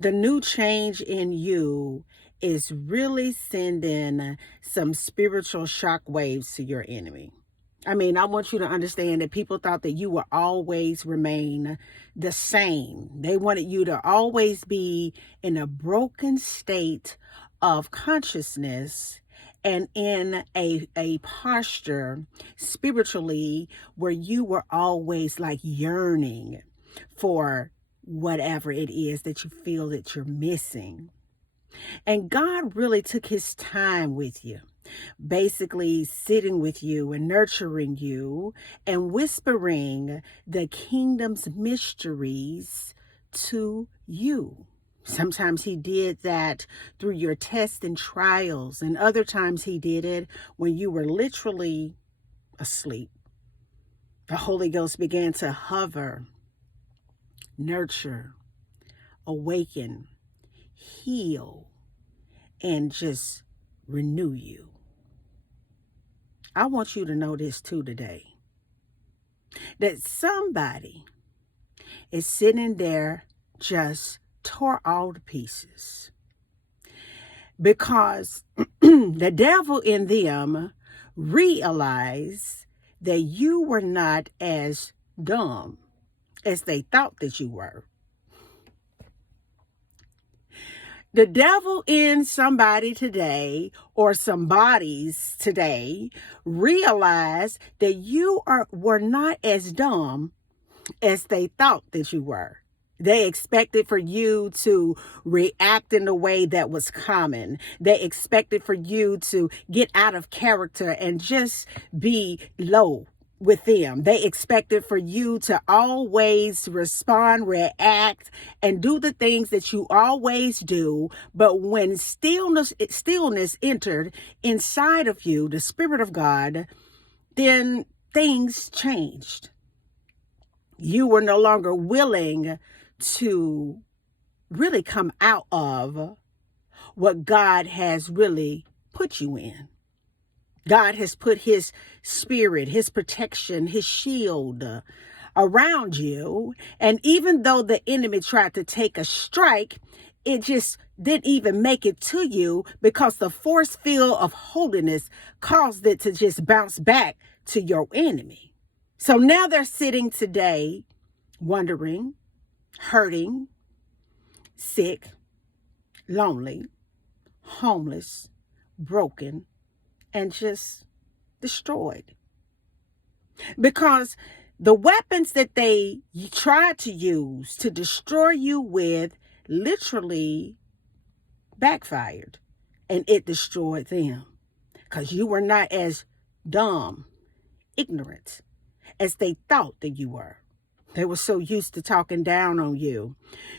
The new change in you is really sending some spiritual shock waves to your enemy. I mean, I want you to understand that people thought that you would always remain the same. They wanted you to always be in a broken state of consciousness and in a posture spiritually where you were always like yearning for whatever it is that you feel that you're missing. And God really took his time with you, basically sitting with you and nurturing you and whispering the kingdom's mysteries to you. Sometimes he did that through your tests and trials, and other times he did it when you were literally asleep. The Holy Ghost began to hover, nurture, awaken, heal, and just renew you. I want you to know this too today, that somebody is sitting there just tore all to pieces because the devil in them realized that you were not as dumb as they thought that you were. The devil in somebody today or some bodies today realize that you were not as dumb as they thought that you were. They expected for you to react in a way that was common. They expected for you to get out of character and just be low with them. They expected for you to always respond, react, and do the things that you always do. But when stillness entered inside of you, the Spirit of God, then things changed. You were no longer willing to really come out of what God has really put you in. God has put his spirit, his protection, his shield around you. And even though the enemy tried to take a strike, it just didn't even make it to you because the force field of holiness caused it to just bounce back to your enemy. So now they're sitting today wondering, hurting, sick, lonely, homeless, broken, and just destroyed. Because the weapons that they tried to use to destroy you with literally backfired, and it destroyed them. Because you were not as dumb, ignorant as they thought that you were. They were so used to talking down on you,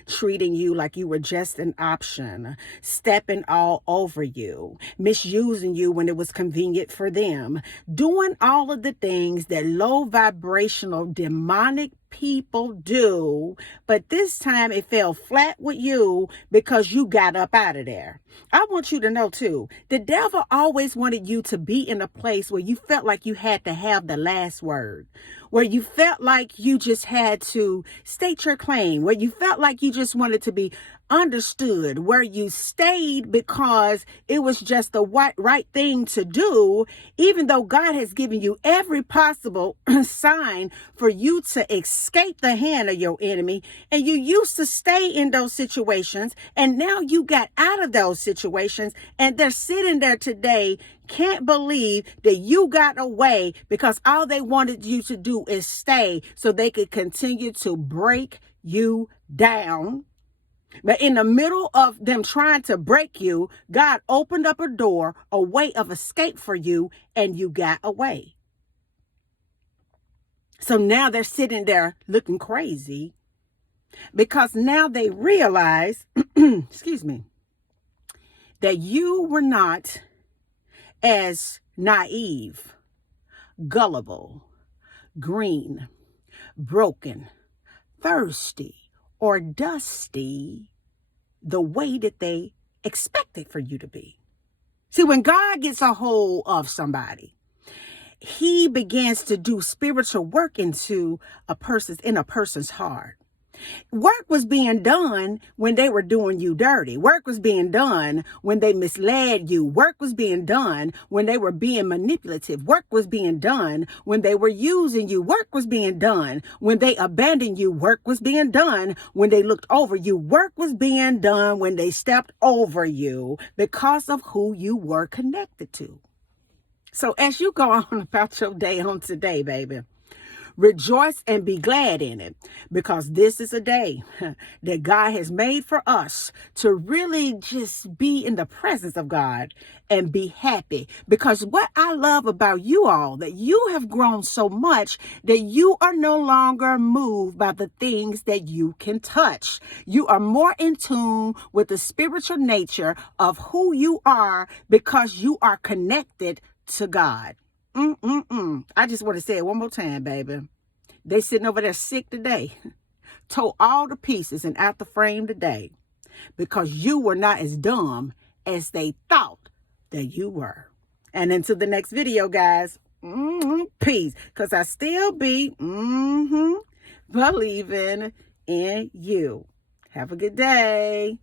treating you like you were just an option, stepping all over you, misusing you when it was convenient for them, doing all of the things that low vibrational demonic people do, but this time it fell flat with you because you got up out of there. I want you to know too, the devil always wanted you to be in a place where you felt like you had to have the last word, where you felt like you just had to state your claim, where you felt like you just wanted to be understood, where you stayed because it was just the right thing to do, even though God has given you every possible sign for you to escape the hand of your enemy. And you used to stay in those situations, and now you got out of those situations, and they're sitting there today, can't believe that you got away because all they wanted you to do is stay so they could continue to break you down. But in the middle of them trying to break you, God opened up a door, a way of escape for you, and you got away. So now they're sitting there looking crazy because now they realize, excuse me, that you were not as naive, gullible, green, broken, thirsty, or dusty the way that they expected for you to be. See, when God gets a hold of somebody, he begins to do spiritual work in a person's heart. Work was being done when they were doing you dirty. Work was being done when they misled you. Work was being done when they were being manipulative. Work was being done when they were using you. Work was being done when they abandoned you. Work was being done when they looked over you. Work was being done when they stepped over you because of who you were connected to. So as you go on about your day on today, baby, rejoice and be glad in it, because this is a day that God has made for us to really just be in the presence of God and be happy. Because what I love about you all, that you have grown so much that you are no longer moved by the things that you can touch. You are more in tune with the spiritual nature of who you are because you are connected to God. I just want to say it one more time, baby. They sitting over there sick today, tore all the pieces and out the frame today because you were not as dumb as they thought that you were. And until the next video, guys, peace, because I still be believing in you. Have a good day.